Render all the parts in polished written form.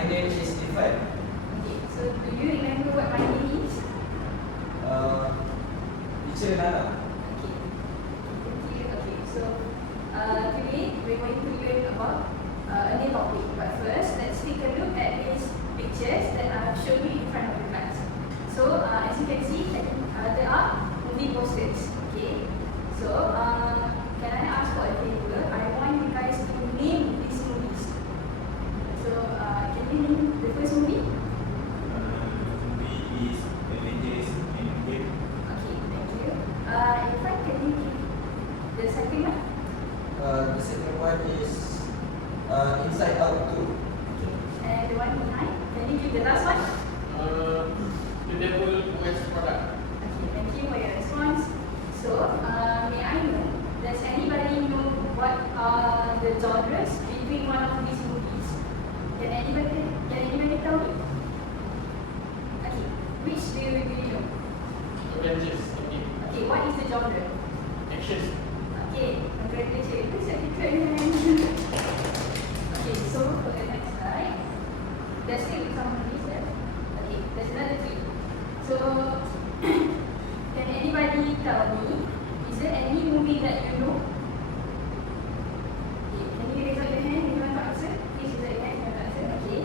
My name is Irfan. Okay, so do you remember what my name is? Teacher Nana. Okay, thank you. Okay, so today we're going to learn about a new topic. But first, let's take a look at these pictures that I have shown you in front of the class. So as you can see, there are movie posters. Okay, so can I ask for a favor? I want you guys to name these movies. So can you name the first movie? Movie is Remedial. Okay, thank you. In fact, can you give the second one? The second one is Inside Out 2. Okay, and the one behind? Can you give the last one? The Devil Wears Prada. Okay, thank you for your response. So, may I know, does anybody know what are the genres between one of these movies? Can anybody tell me? Okay, which do you really know? Avengers. Okay. Okay, what is the genre? Action. Okay, congratulations. Okay, so for the next slide, there's still some movies there. Okay, there's another three. So, can anybody tell me, is there any movie that you know? Okay, can you raise up your hand if you want to answer? Please raise up your hand if you want to answer. Okay.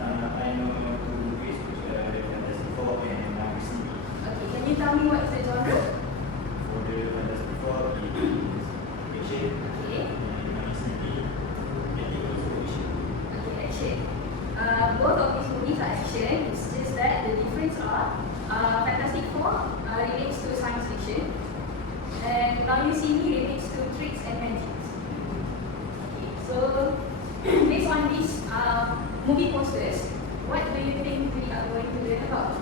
I know two movies, which are the Fantastic Four and Amir. Okay, can you tell me what is the genre? For the Fantastic Four, it is action. Okay. And Amir, it is also action. Okay, action. Both of these movies are action. It's just that the difference are Fantastic Four relates to science fiction, and Now You See Me relates to tricks and magics. Okay, so based on these movie posters, what do you think we are going to learn about?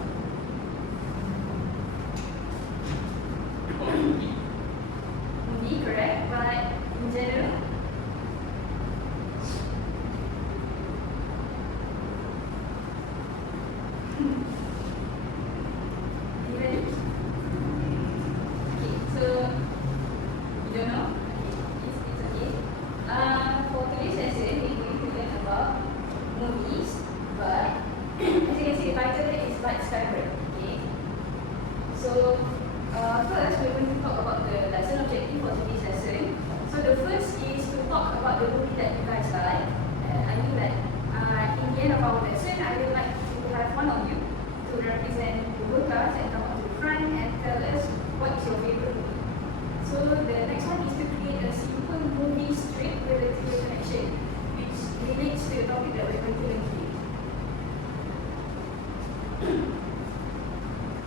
Movie, correct, but in general. Even okay, so you don't know? Okay, it's okay. For today's lesson, we're going to learn about movies, but as you can see, the title there is Light Skyward. Okay. So first, we're going to talk about the lesson objective for today's lesson. So the first is to talk about the movie that you guys like. I mean that in the end of our lesson, I would like to have one of you to represent the whole class and come up to the front and tell us what is your favorite movie. So the next one is to create a simple movie strip with a clear connection, which relates to the topic that we're going to learn today.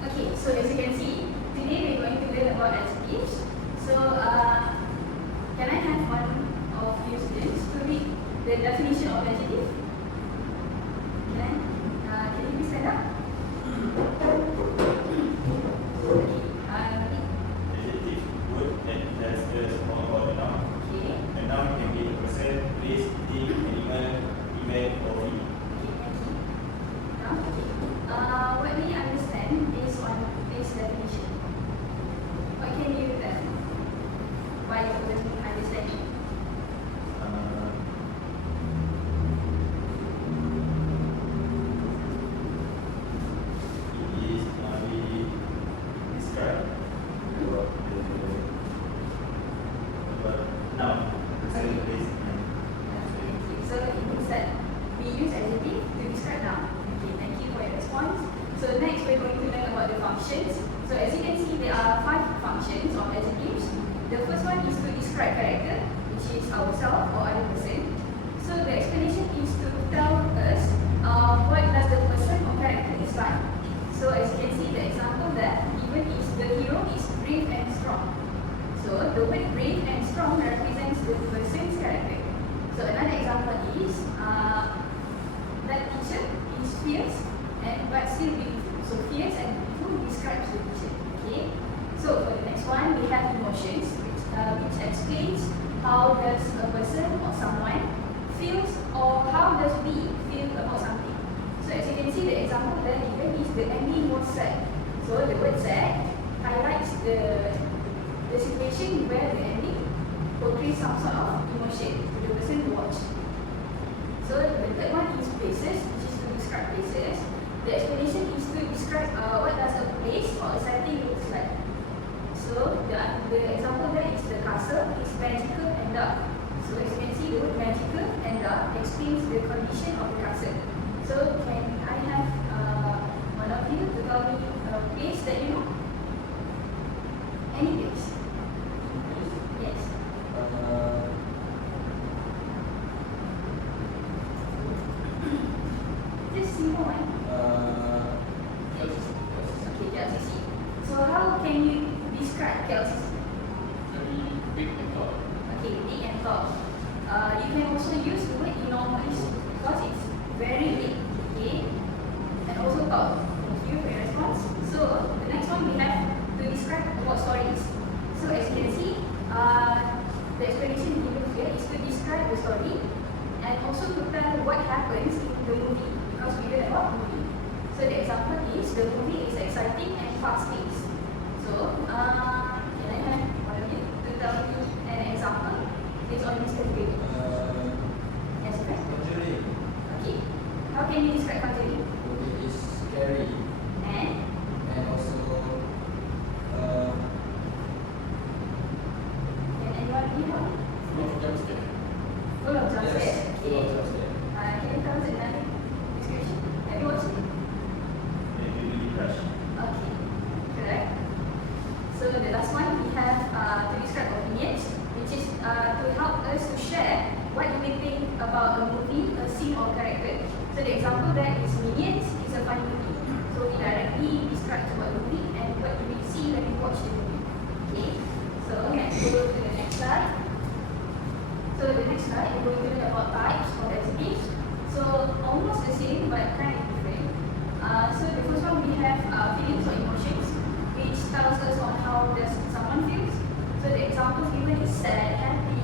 Okay, so as you can see, today we're going to learn about adjectives. So can I have one of you students to read the definition of adjective? Can you please stand up? Okay, Adjective, word that has a small about a noun. okay. A noun can be a person, place, thing, animal, event, or feeling. Okay, thank you. Now, what we understand based on this definition? What can you tell me? Why you wouldn't understand it? It is we describe about noun, person, place, and Okay, so it means that we use adjective to describe noun. Okay, thank you for your response. So next we're going to learn about the functions. So as you can see, there are 5 functions of adjectives. The first one is to describe character, which is ourselves or other person. So the explanation is to tell us what does the person or character is like. So as you can see, the example that given is the hero is brave and strong. So the word brave and strong represents the person's character. So another example is that teacher is fierce but still beautiful. So fierce and beautiful describes the teacher. Okay. So for the next one, we have emotions, which explains how does a person or someone feels, or how does we feel about something. So as you can see, the example that given is the ending was sad. So the word sad highlights the situation where the ending portrays some sort of emotion to the person who watched. So the third one is places, the explanation is to describe what does a place or a setting looks like. So the example there is the castle is magical and dark. So as you can see, the word magical and dark explains the condition of the castle. So can I have one of you to tell me a place that you know? Any place? Yes. Just simple one. Okay, KLCC. So how can you describe KLCC? Very big and tall. Okay, big and tall. You can also use the word enormous because it's very big, okay, and also tall. Thank you for your response. So the next one we have to describe what story is. So as you can see, the explanation given here is to describe the story and also to tell what happens in the movie because we learn about movie. So the example is the movie is exciting and fast-paced. So can I have one of you to tell me an example? It's on Mr. Green. Yes, correct. Conjuring. Okay. How can you describe Conjuring? Movie is scary And also can anyone give one? Full of jump scare. Full of jump scares. yes, full of Okay. jump scare. Can you tell us another description? Have you watched it? Really rush. Okay. Correct. So the last one we have to describe opinions, which is to help us to share what you may think about a movie, a scene or character. So the example there is Minions is a funny movie. So it directly describes about the movie and what you will see when you watch the movie. Okay. So let's go to the next slide. So the next slide we're going to learn about types of adjectives. So almost the same but kind of different. So the first one we have feelings or emotions, which tells us on how does someone feels. So the examples given is sad, happy,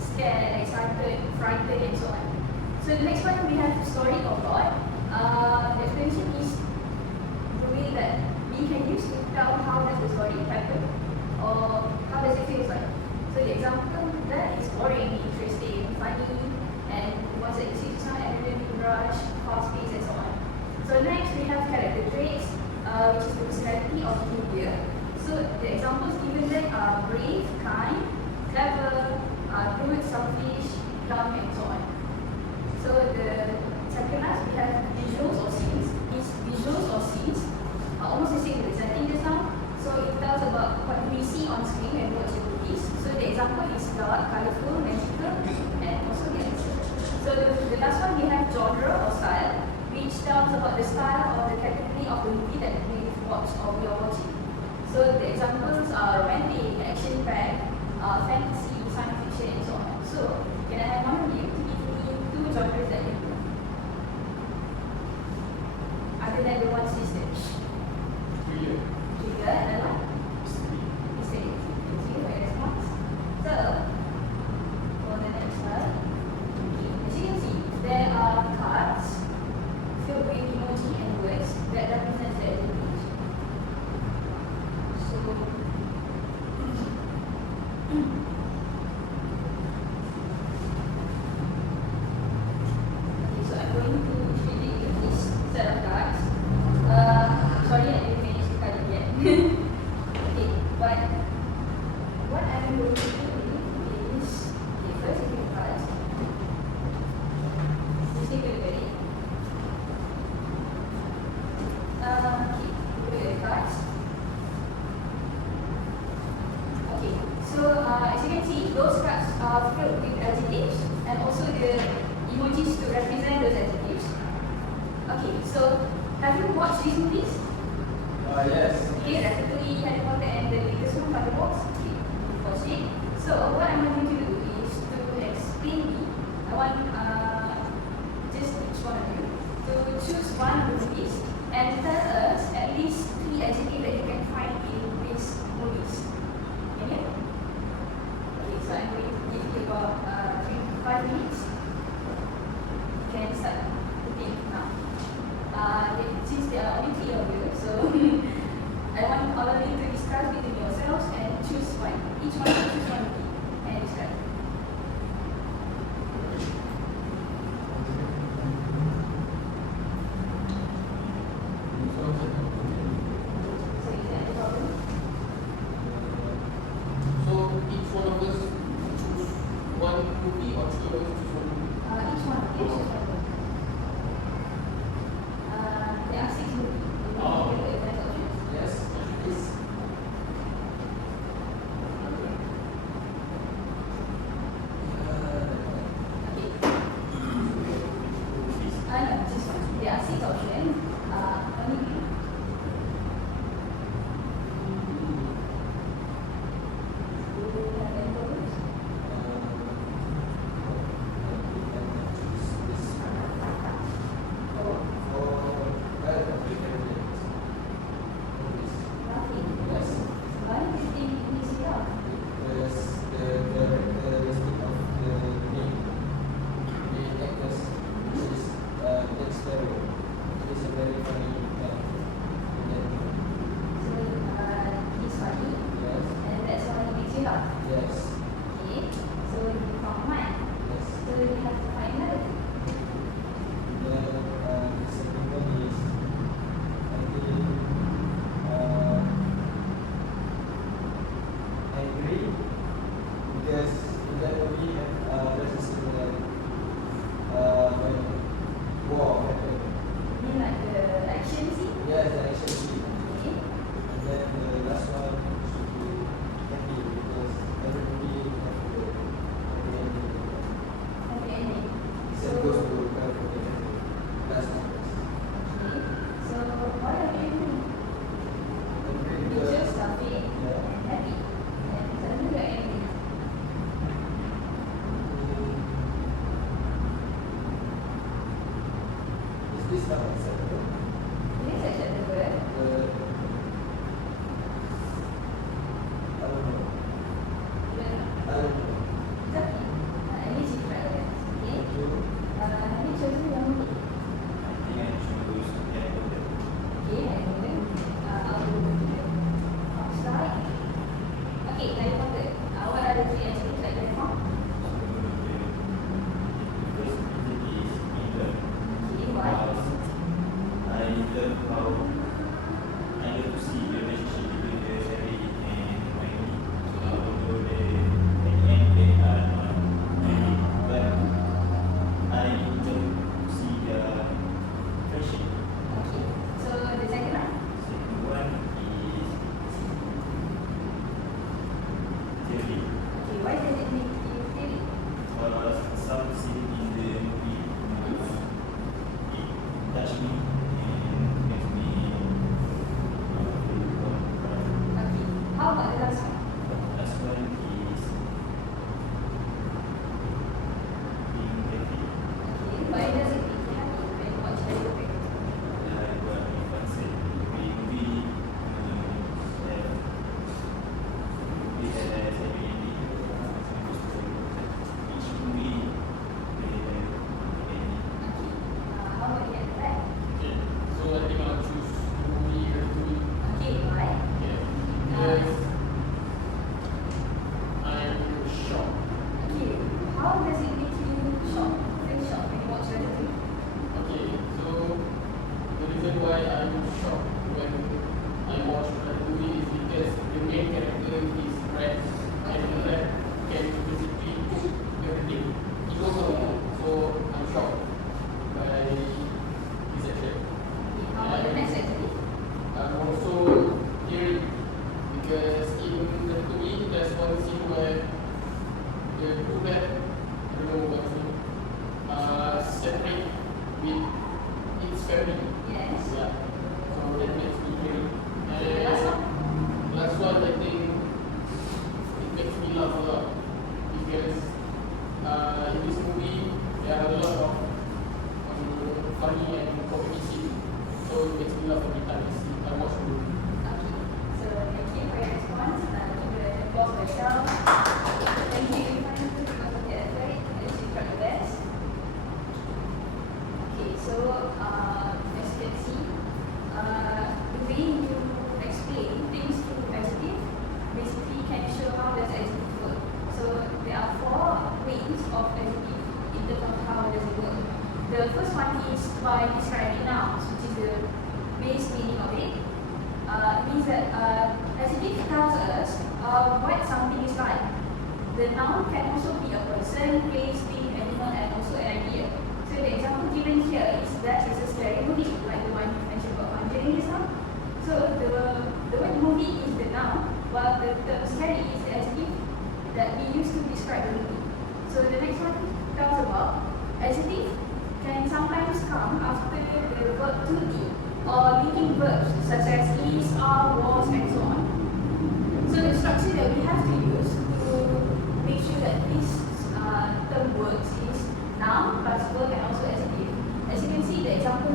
scared, excited, frightened, and so on. So the next one we have story or plot. The explanation is the way that we can use to tell how does the story happen or how does it feel like. So the example that is boring, interesting, funny, and once that you see some adrenaline rush, fast pace, and so on. So next we have character traits, which is the personality of behavior. So the examples given there are brave, kind, clever, rude, selfish, dumb, and so on. So the second last we have visuals or scenes. These visuals or scenes are almost the same with the setting just now. So it tells about what we see on screen when we watch the movies. So the example is dark, colorful, magical, and also galaxy. So the last one we have genre or style, which tells about the style or the category of the movie that we watch or we are watching. So the examples are romantic, action-packed, fantasy, science fiction, and so on. So can I have one of you to give me two genres that you know? Other than the ones listed. Thriller. Thriller, another one? Mystery. Mystery. Thank you for your response. So, for the next slide, okay, as you can see, there are cards filled with emoji and words that represent the adjectives. So, okay, so I'm going to read you this set of cards. Sorry, I didn't finish the card yet. Okay, but what I'm going to do is, okay, first a few cards. Just take a look at it. Okay, look at the cards. Okay, so as you can see, those cards are filled with adjectives and also the emojis to represent those adjectives. Okay, so have you watched these movies? Yes. Okay, Ratatouille, Harry Potter, and the latest one, Thunderbolts. Okay, watch it. So what I'm going to do is to explain it. I want just each one of you to choose one of the movies and tell us at least 3 adjectives that you can find in these movies. Can you? Okay, so I'm going to give you about 3 to 5 minutes. You can start putting now. Since there are only 3 of you, so I want all of you to discuss between yourselves and choose one. Each one choose one and describe. options are Amir. Do you have any problems? Nothing. Why do you think it is here? So he's funny, and that's why he makes you laugh. Okay. So you found mine. So you have to find another thing. Angry because in that movie there's a scene when war happened. You mean like the action scene? Yes, the action scene. Okay. And then the last one should be happy because every movie have the happy ending. Happy ending. Same goes to California. Last one. Okay. So why are you angry? Angry You because just happy and happy. And suddenly you're angry. is this not acceptable? It is acceptable. I don't know. But I don't know. it's okay. At least you tried it. Okay. Have you chosen your movie? I think I choose Remedial. Okay, I know. I'll go with the outside. Okay, Harry Potter. What are the three aspects like that from? Okay, why? I love how I love to see the relationship between the Harry and Hermione. Although at the end they are not married, but I love to see their friendship. Okay. So the second one? Second one is theory. Okay, why does it make you feel it? Some scene in the movie it touched me and makes me feel proud. Okay. How about the last one? Last one is being happy. Okay, why does it make you happy when you watch Harry Potter? Like what Irfan said, the movie has a happy ending. Each movie they have a happy ending. Okay. How about the other side? Okay. So I think I'll choose movie Remedial. Okay, why? Okay. Because I'm shocked. Okay, how does it make you shocked? Feel shocked when you watch Remedial? Okay, so the reason why I'm shocked when I watch that movie is because the main character is red and the red can basically cook everything. He goes on, so I'm shocked by his action. Okay, how about the next activity? I'm also hearing because in the movie there's one scene where the two men, I don't know what's name, separate with its family. Yes. Yeah. So that makes me hearing. Okay, the last one? Last one I think it makes me laugh a lot because in this movie there are a lot of funny and comedy scenes. So it makes me laugh every time I watch the movie. Okay, so thank you for your response. Give it an applause for yourself. Thank you, Irfan, because of the effort. You tried your best. Okay, so as you can see, the way you explain things to adjective basically can show how does adjective work. So there are 4 ways of adjective in terms of how does it work. The first one is by describing nouns, which is the base meaning of it. It means that adjective tells us what something is like. The noun can also be a person, place, thing, animal, and also an idea. So the example given here is that it's a scary movie, like the one you mentioned about Conjuring just now. So the word movie is the noun, while the term scary is the adjective that we use to describe the movie. So the next one tells about adjective can sometimes come after the verb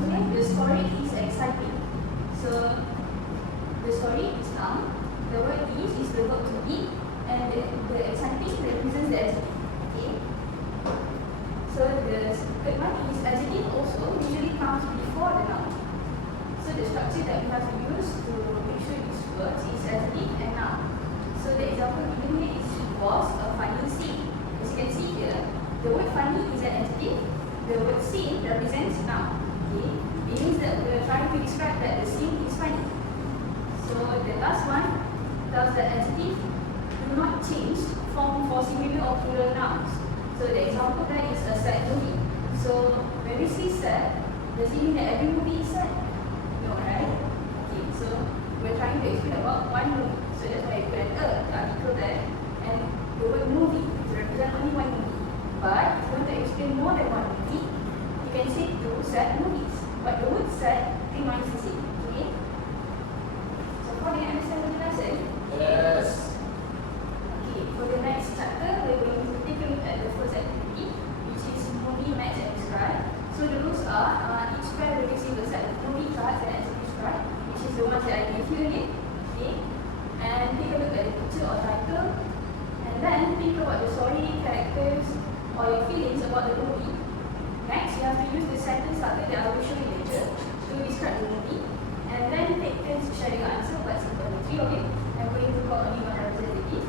here, the story is exciting. So the story is noun, the word is the verb to be, and the exciting represents the adjective. Okay. So the third one is adjective also usually comes before the noun. So the structure that we have to use to make sure this works is adjective and noun. So the example given here is was a funny scene. As you can see here, the word funny is an adjective. The word scene represents noun. Okay, it means that we are trying to describe that the scene is funny. So the last one tells that adjective do not change form for singular or plural nouns. So the example there is a sad movie. So when we say sad, does it mean that every movie is sad? No, right? Okay, so we're trying to explain about one movie. So that's why I put an the article there, and the word movie to represent only one movie. But if you want to explain more than one movie, you can say two sad movies. But the word sad remains the same. Okay? So how do you understand the lesson? Yes. Okay, for the next chapter, we're going to take a look at the first activity, which is movie, match, and describe. So the rules are each pair will receive a set of movie cards and adjective card, which is the ones that I gave you again. Okay, and take a look at the picture or title, and then think about the story, characters, or your feelings about the movie. Next, you have to use the sentence starter that I will show you later to describe the movie, and then take turns to share your answer. Quite simple. The three of you. I'm going to call only one representative.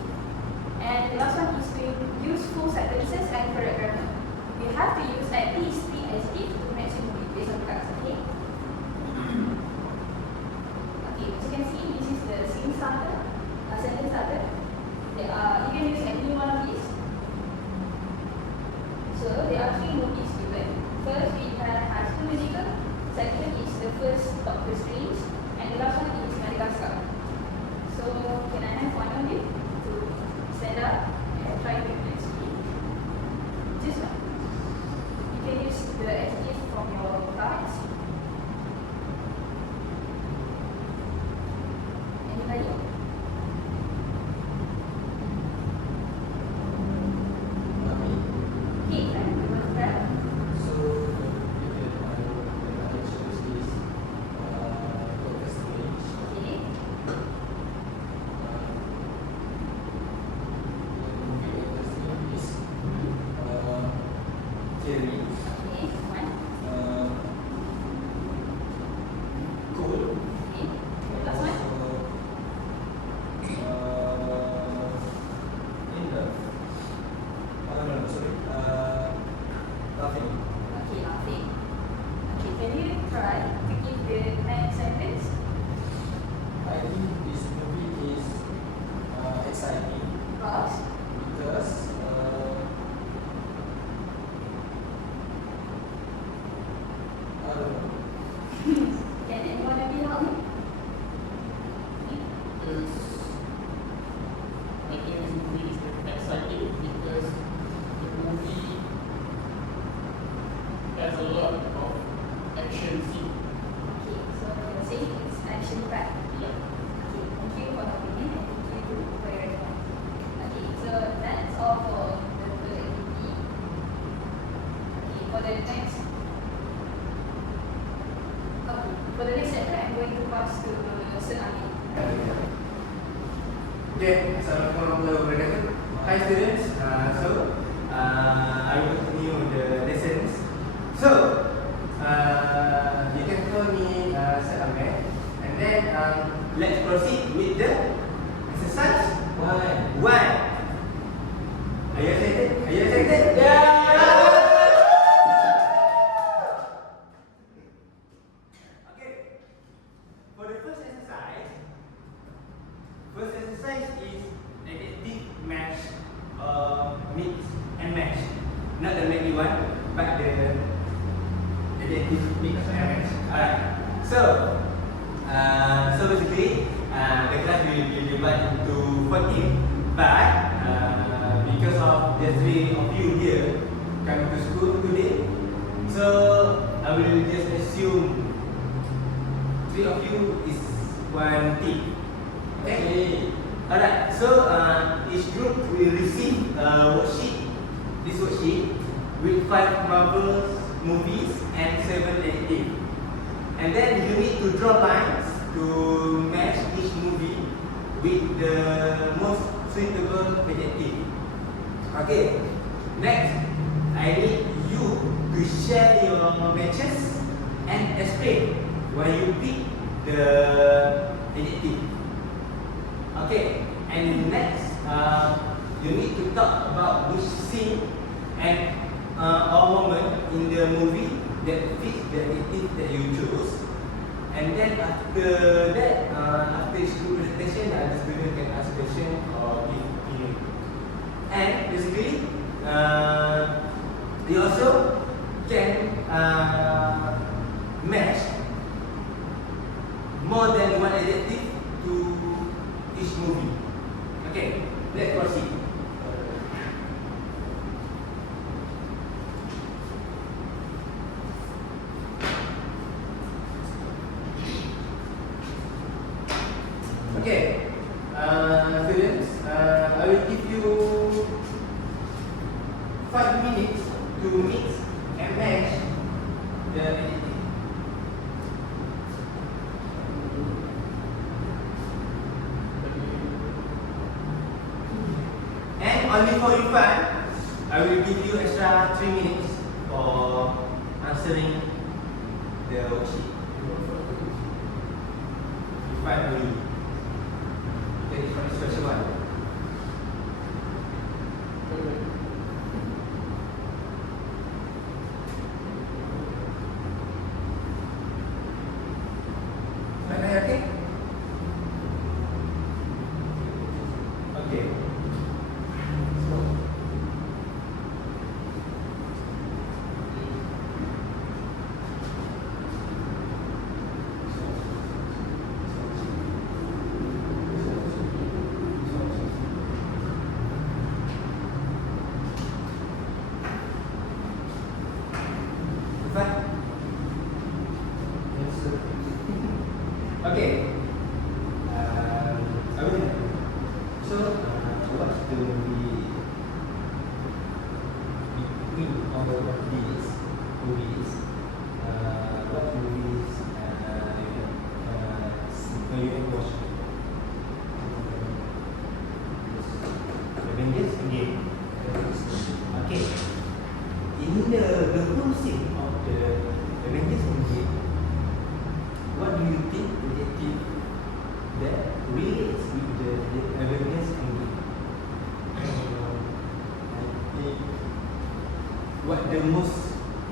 And the last one is to use full sentences and correct grammar. You have to use at least 3 adjectives to match the movie based on the cards. Okay. Okay. As you can see, this is the scene starter, sentence starter. You can use any one of these. So there are 3 movies given. First we have High School Musical. Second is the first Doctor Strange, and the last one is Madagascar. So can I have one of you to stand up and try to explain? This one. You can use the adjective from your cards. Anybody? Okay, and we want to grab. So the chose is Doctor Strange. Okay. The movie Doctor Strange is Jerry. Okay, one. Cool. Okay. The last one. In love. No, sorry. Nothing. Okay, nothing. Okay, can you try to give the next sentence? I think this movie is exciting Because because I don't know. can anyone of you help me? Because I think this movie is exciting because the movie has a lot of action scene. Okay, so you're saying it's action packed. Yeah. Okay, thank you for helping me and thank you for your response. Okay, so that's all for the first activity. Okay, for the next chapter, I'm going to pass to Sir Amir. Okay, Assalamualaikum warahmatullahi wabarakatuh. Hi students, I will continue the lessons. So, you can call me Sir Amir, and then let's proceed with the exercise. One. Are you excited? Are you excited? Okay. For the first exercise is adjective match, mix and match. Not the many one, but the adjective mix and match. Alright. So basically, the class will be divided into 14, but because of the 3 of you here coming to school today, so I will just assume 3 of you is one team. Okay. Alright. So each group will receive a worksheet. This worksheet with 5 Marvel movies and 7 adjectives. And then you need to draw lines to match each movie with the most suitable adjective. Okay. Next, I need you to share your matches and explain why you pick the adjective. Okay. And next, you need to talk about which scene and or moment in the movie that fits the adjective that you choose. And then after that, after each presentation, the student can ask question or give opinion. And basically, you also can match more than one adjective to each movie. Okay, let's proceed. Okay, students, I will give you 5 minutes to mix and match the adjective. And only for you fun, I will give you extra 3 minutes for answering the worksheet. Fun only. Okay, this one is question 1. Okay? Okay. Fine. Okay. So, what's the movie between all of these movies? What movies you have watched? Remedial again. Okay. In the whole scene of the Remedial again, what do you think adjective that relates with the Avengers ending? I think what the most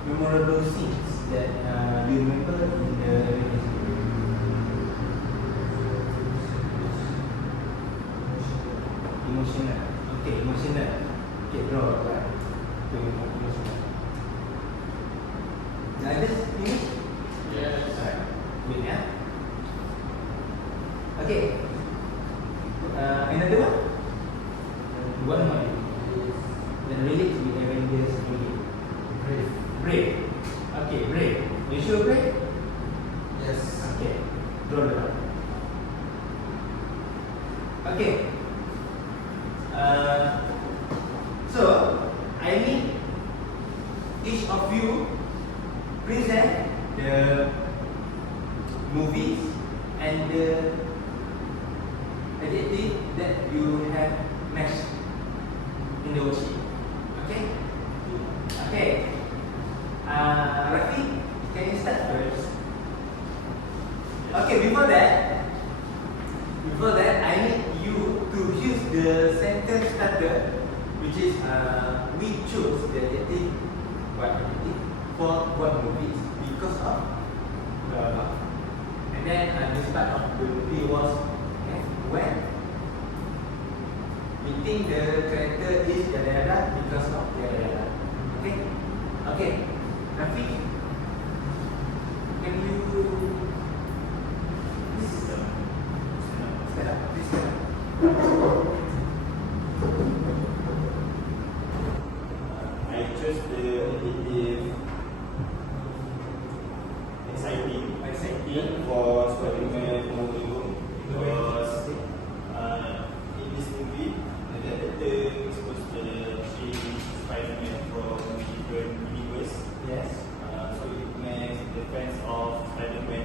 memorable scenes that you remember in the Avengers ending? Emotional. Okay, emotional. Okay, draw right. Okay, emotional. Now just finish. Yes. Alright. Wait, yeah. Okay. Another one? One more. That relates with Avengers movie. Brave. Okay, brave. You sure brave? Yes. Okay. Draw the one. Okay. So I need each of you present the movies and the adjective that you have matched in the worksheet. Okay? Okay. Rafi, can you start first? Okay, before that, I need you to use the sentence starter, which is we choose the adjective, what adjective, for what movies because of blah blah. And then the start of the movie was when we think the character is yada yada because of yada yada. Okay? Okay. Rafi, can you stand up? Please stand up. I chose the adjective exciting for Spider-Man movie because in this movie the character is supposed to see Spider-Man from different universe. Yes. So it makes the fans of Spider-Man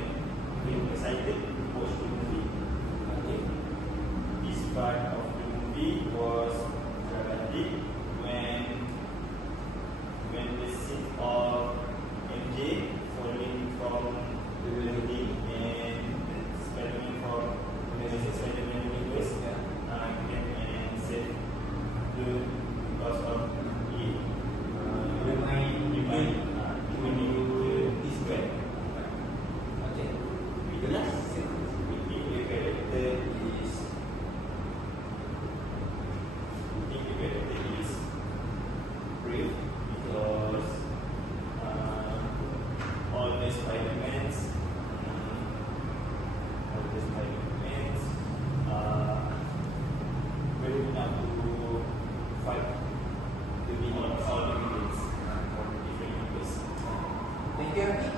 Okay, okay.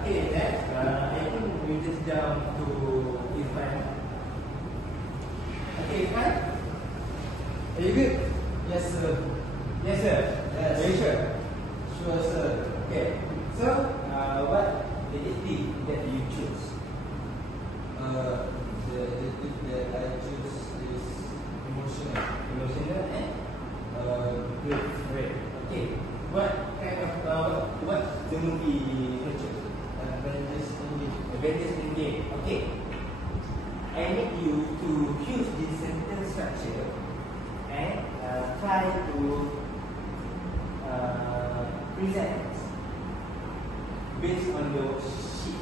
Okay, next. I think we just jump to Irfan. Okay, Irfan. Are you good? Yes, sir. Yes, sir. Yes. Are you sure? Sure, sir. Okay. So, what adjective that you choose? The adjective that I choose is emotional. Emotional and Great. great. Okay. What kind of what the movie you choose? Avengers Endgame. Avengers Endgame. Okay. I need you to use this sentence structure and try to present based on the sheet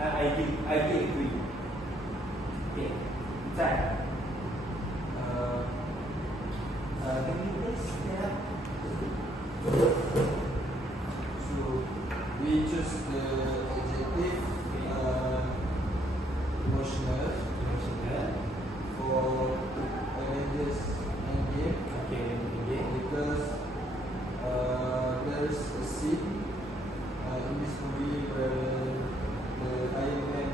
I give to you. Okay. Try. Can you please stand up? So we choose the adjective emotional Emotional. for Avengers Endgame Okay. Okay. because there's a scene in this movie where the Iron Man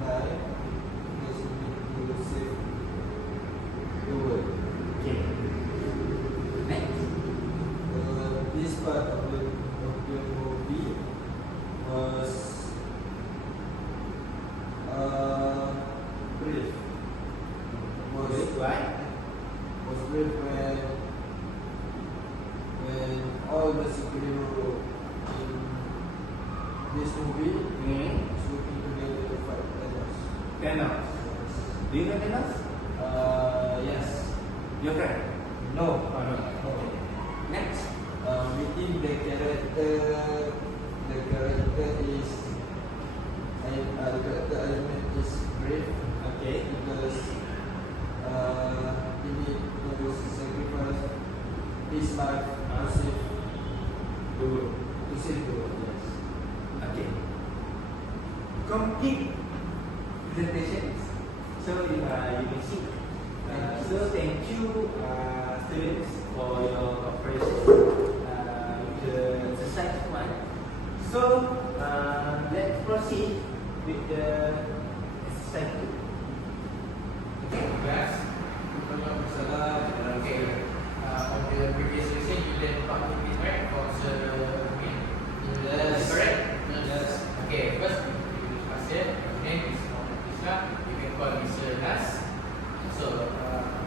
died because he need to save the world. Okay. Next. This part of the movie was brief. Good. Why? Was brief when all the superhero in this movie is working together to fight Thanos. Thanos. Do you know Thanos? Yes. Your friend? No. Oh no. No. Okay. Next. Within the character is the character element is brave Okay. because he need to sacrifice his life to save Good. the world. Yes. Okay. Complete presentations. So you may see. So thank you, students, for your cooperation with the exercise one. So let's proceed with the exercise two. Okay, class. Okay. On the previous session, you learned about this, right? Yes. Correct? Yes. Okay, first we use Asir, name is Muhammad Islam, you can call me Sir Nas. So,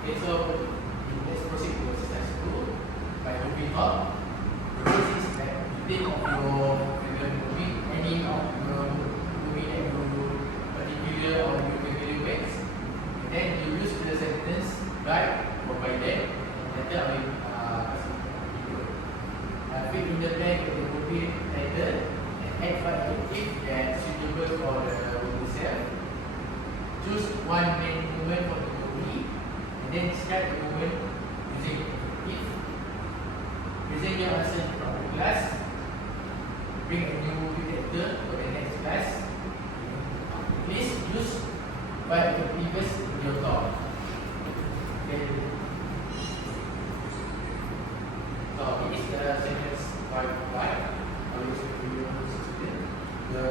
let's proceed to exercise 2 by moving on. This is that you think of your favorite movie, any of your movie that you particular or you familiar with, and then you use the sentence right provided, and then I will fill in the blank of the movie title and add one adjective that suitable for the movie itself. Choose one main moment for the movie and then describe the moment using adjective. Present your answer from the class. Bring a new movie character for the next class. Please use one of the previous in your talk. Okay. So it is the sentence 5. I will show you the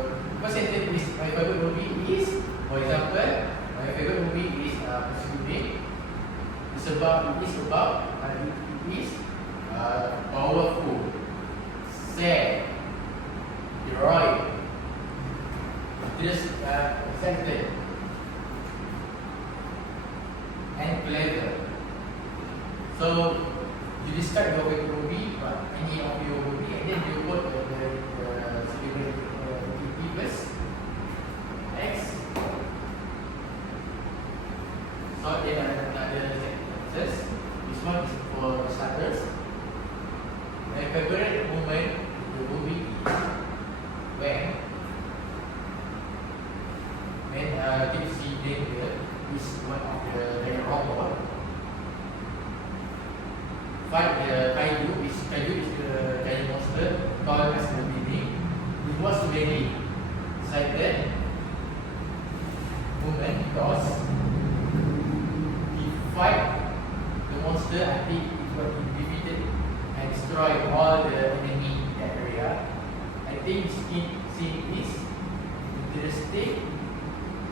first sentence is my favorite movie is, for example, my favorite movie is Pacific. It is about powerful, sad, heroic, just sensitive, and clever. So you describe your favorite movie, any of your movie, and then you put the celebrity first. Next. So there are another sentences. This one is for starters. My favorite moment in the movie is when Gypsy Danger is one of the robot. Fight the Kaiju is the giant monster called as the beginning. It was very excited moment because he fight the monster until it was defeated and destroyed all the enemy in that area. think scene is interesting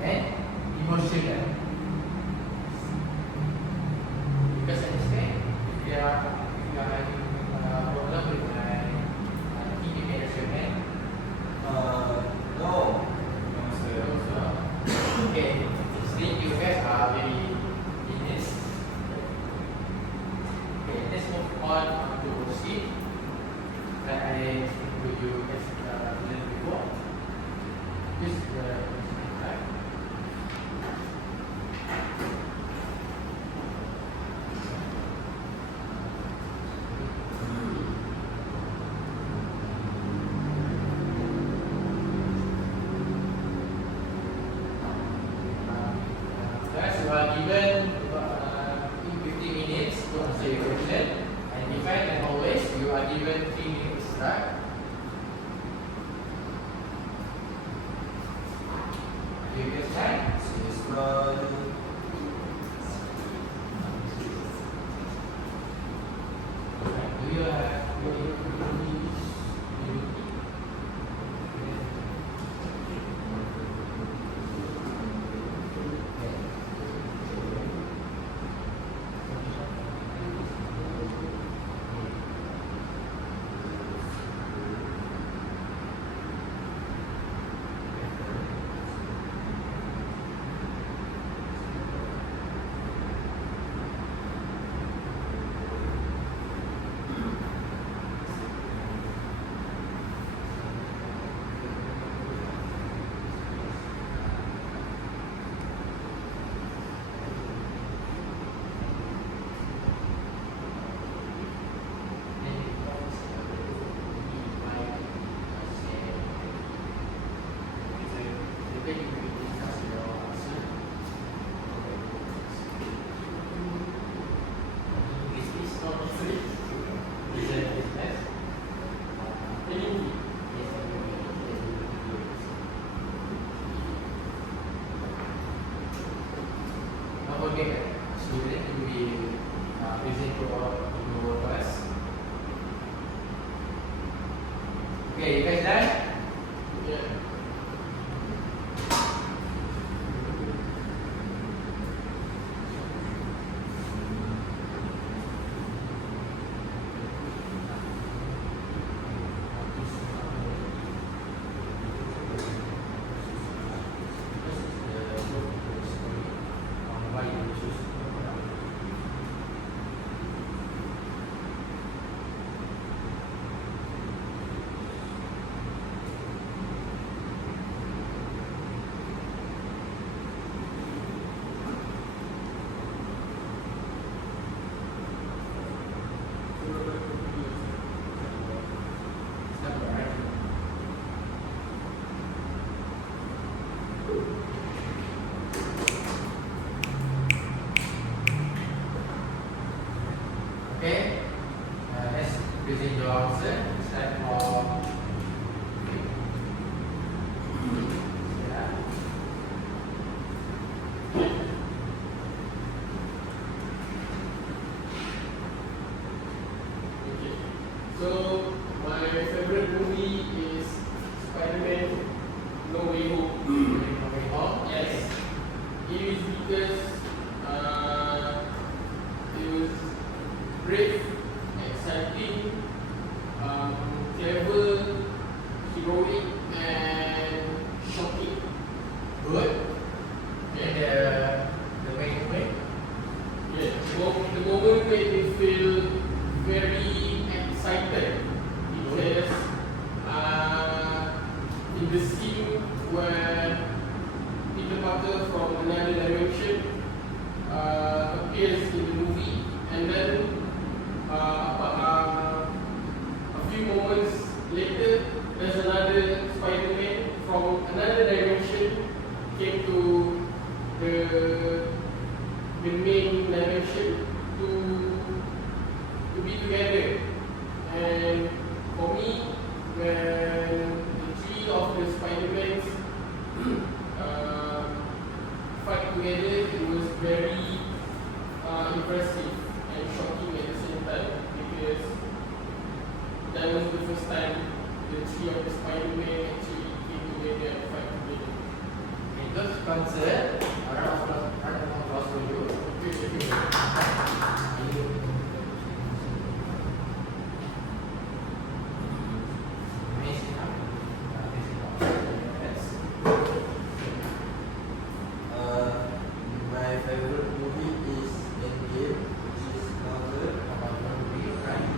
and emotional. Because understand if you are having a problem with my TV management. No. Okay, since you guys are very in this. Okay, let's move on to scene that I explained to you guys a little before. This is the right. Guys, you are given in 15 minutes to answer your question, and define and always you are given 3 minutes, right? Do you get time? Sister. Do you have student to be present to our class. Okay, you guys done? Yeah. Okay, let's present your answer. Start from Okay. So my favorite movie is Spider-Man No Way Home. Yes. It is because it was brave, exciting, clever, heroic, and shocking. good. And The main way. yeah, the moment made me feel very excited because in the scene where Peter Parker from another dimension appears in the movie, and then a few moments later, there's another Spider-Man from another dimension came to the main dimension to be together. And for me, when the three of the Spider-Mans fight together, it was very impressive and shocking at the same time because that was the first time the the three of the Spider-Man actually came together and fight together. In those concert, round of applause for you. Amazing, huh? Yes. My favorite movie is Endgame, which is another About one movie, right?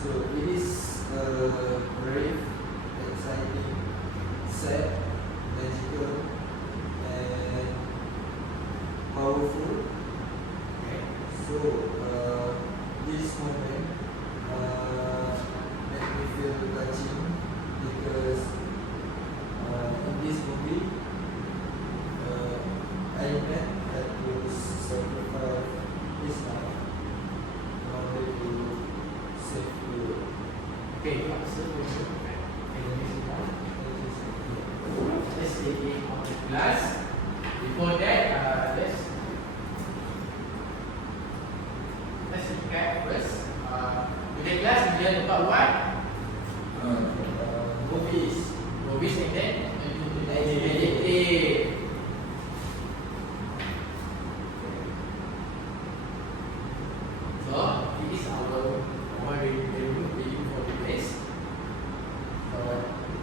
So it is brave, exciting, sad, magical, and powerful. Okay. So this moment made me feel touching because in this movie Iron Man had to sacrifice his life in order to save the world. Okay, answer for you. Okay, let's take it on the class. Before that, let's recap first. In the class, we learned about what? Movies. Movies and then adjective. So, it is our reading for today's. So,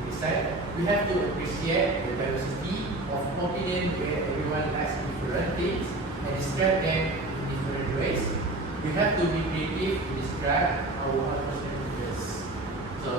we said we have to appreciate the diversity of opinion where everyone likes different things and describe them in different ways. We have to be creative to describe our personal interests. So,